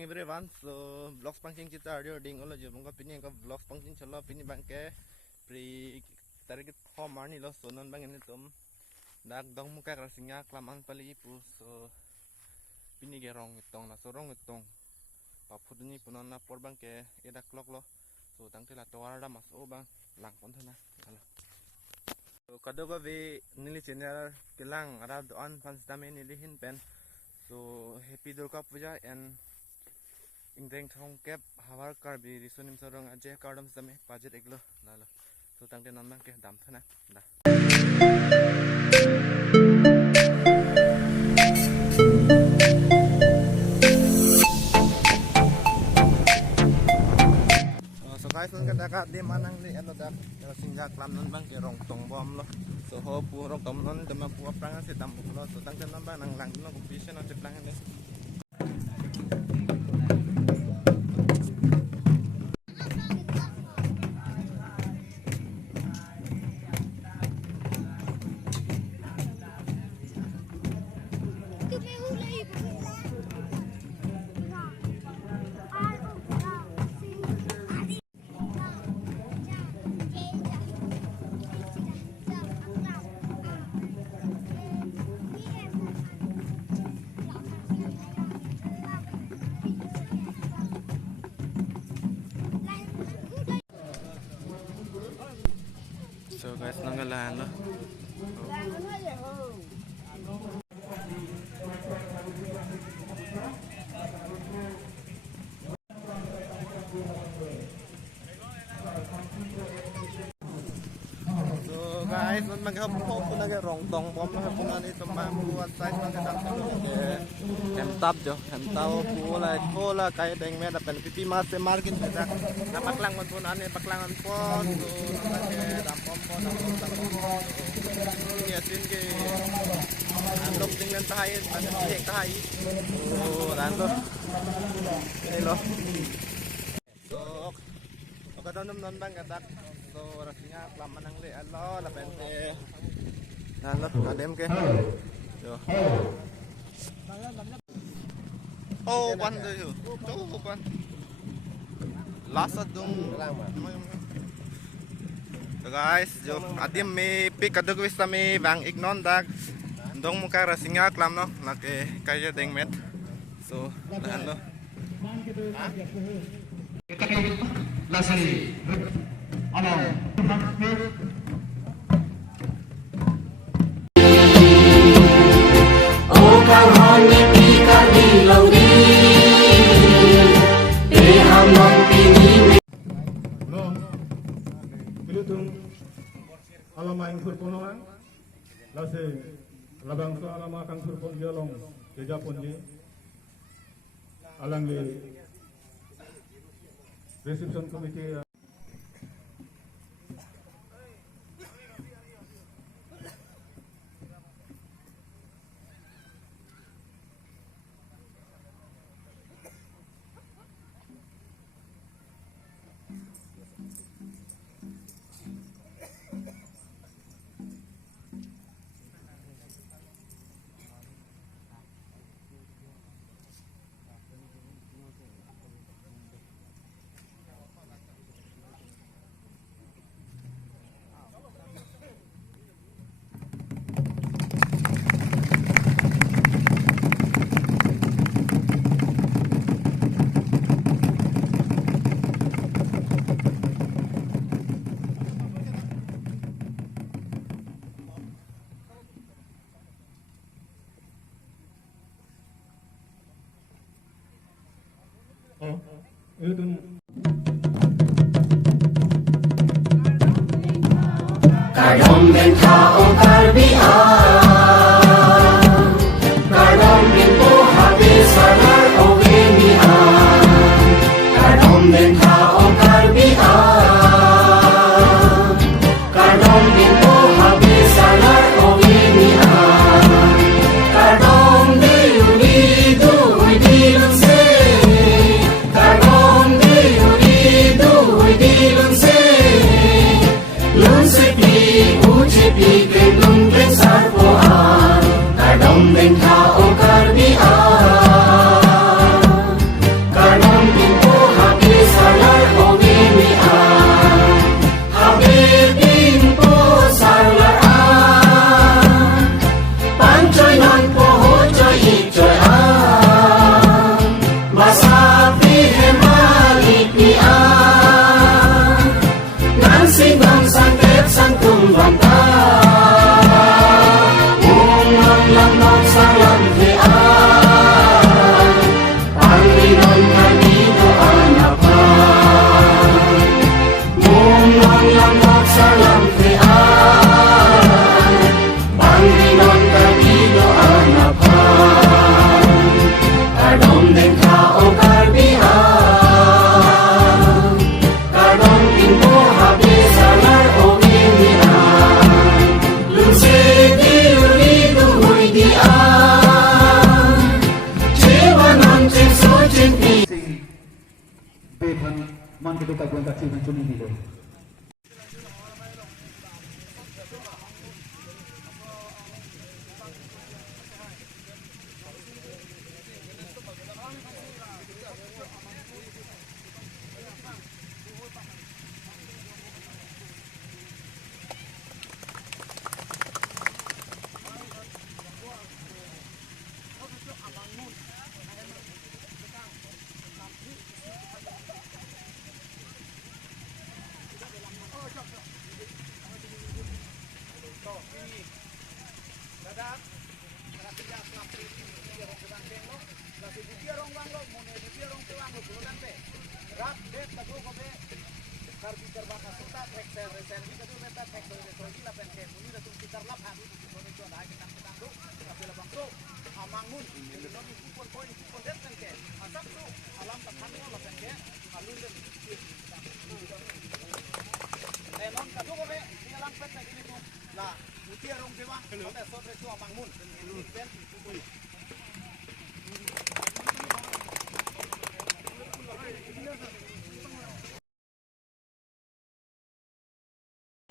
morning everyone. So vlogs pangking kita audio ding ulo jo bangka pini ka vlogs pangking chalo pini bangke pri target form marni lo so non bang ini tum dak dong muka krasinga klaman pali pu so pini ge rong itong na so rong itong pa phudni punon na por bangke edak klok lo so tangte la tawar da mas o bang lang pon thana ala so kado ga ve nili channel kelang ara don pansdame nili hin pen so happy Durga Puja and ingdeng thong kep hawar karbi risunim sarong aje kardam same pajet eglo nalo so tangte non bang ke dam thana da so guys non ka di manang ni ano dak singga klam non bang ke rong tong bom lo so ho pu rong tom non dema pu prang se dam pu lo so tangte non bang nang lang no competition on jeplang ni so guys nanggalan lo guys non maghap po po na rong tong bom na po na dito mabuhat size na kadang hem tap jo hem tao po la kay deng me da pen pipi mas se margin da napaklang po na ni paklangan po so nage dampom po na po ni asin ke andok dengan tahay panen hek tahay oh rando hello so kadang non bang kadak so rasanya kelaman ang le alo la pente nalo adem ke yo oh pan de yo to pan lasa dung so guys jo adem me pick adog wis me bang ignon dak dong muka rasanya kelam no lake kaya deng met so nalo lasari ano oh kahon ni ka dilaw di hamon pini no pilutung alama ing surponoan lase labang so alama kang surpon dialong jejapon ji alang le reception committee itu kadom ben tao karbia kadom ben po habis salar ovenia kadom ben tao karbia kadom ben po habis salar ovenia kadom de unido y dilse kadom de api hemalik ni nan sigang sangkep sangtung banta umang lamok salam ke Panginoon kanido anapa umang lamok salam ke Panginoon kanido anapa kadom den kao karbiha kadom pinto habi salar o indian lunse di uridu hui dian jewanon cengso cengpi Bevan man kita tak buat kacil macam ini dulu.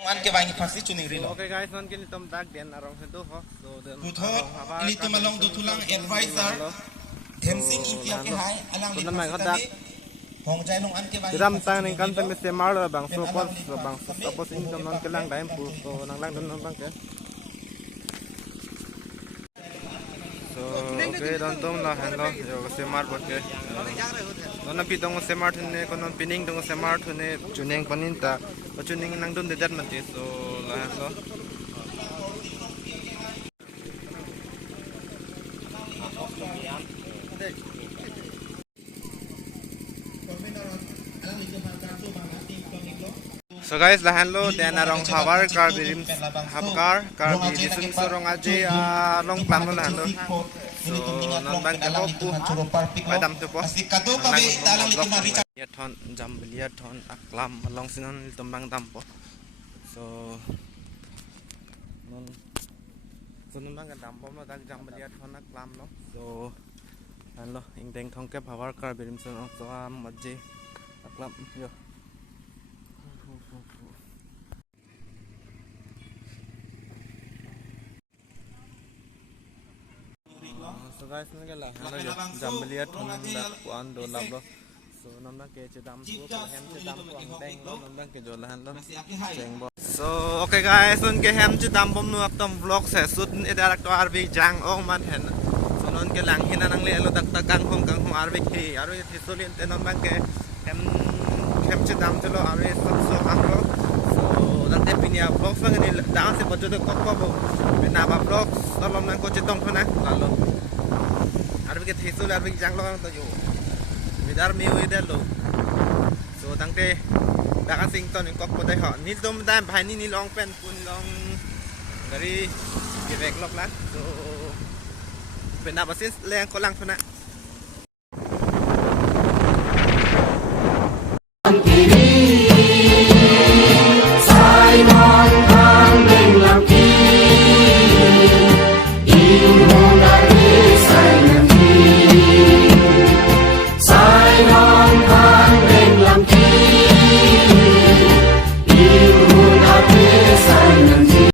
An ke bangi pasti cuning rilo. Okay guys, non kini tom dag den arong sento ho. So den Puthot ini tumalong dutulang advisor. Dancing India ke hai alang Kun namai khadak Hong jai long an ke bangi. Tiram tang ning kan tem se mar bang so bang tapos in tom non kelang daim pu so nang lang don bang ke. So okay don tom na hello yo se mar bot ke. Nona pi dong se mar thune konon pining dong se mar thune chuning panin ta chuning nang don de dat mati so la hello. So guys, lahan lo dan arong hawar kar birim habkar kar birim sorong aje long plan lo lahan lo. So non bang ke hopu padam tu po. Ya thon jam belia thon aklam long sinon tombang tampo. So non non bang ke tampo lo tak jam belia thon aklam lo. So lahan lo ingteng thong ke hawar kar birim sorong so am aje aklam yo. So guys, nang la hana yo jambelia thon da kuan do lab lo. So namna ke chedam tu hem chedam tu ang teng lo namna ke jo lahan lo. Cheng bo. So okay guys, nun ke hem chedam bom nu aktom vlog se sut ni darak to arbi jang ong man hen. So nun ke lang hina nang le lo tak tak kang hong arbi ki aru ye thisolin te namna ke hem chedam chelo arbi so ang lo. So dang te pinia vlog sang ni dang se bojo de kok bo. Bina ba vlog salom nang ko chedong thona lalo. Arbi ke thisul arbi jang lo to yo. Vidar mi oi de lo. So dang te dakan sing ton kok ko dai ho ni dom dai bhai ni long pen pun long gari ke vek lok la. So bina ba sin leng ko lang thona.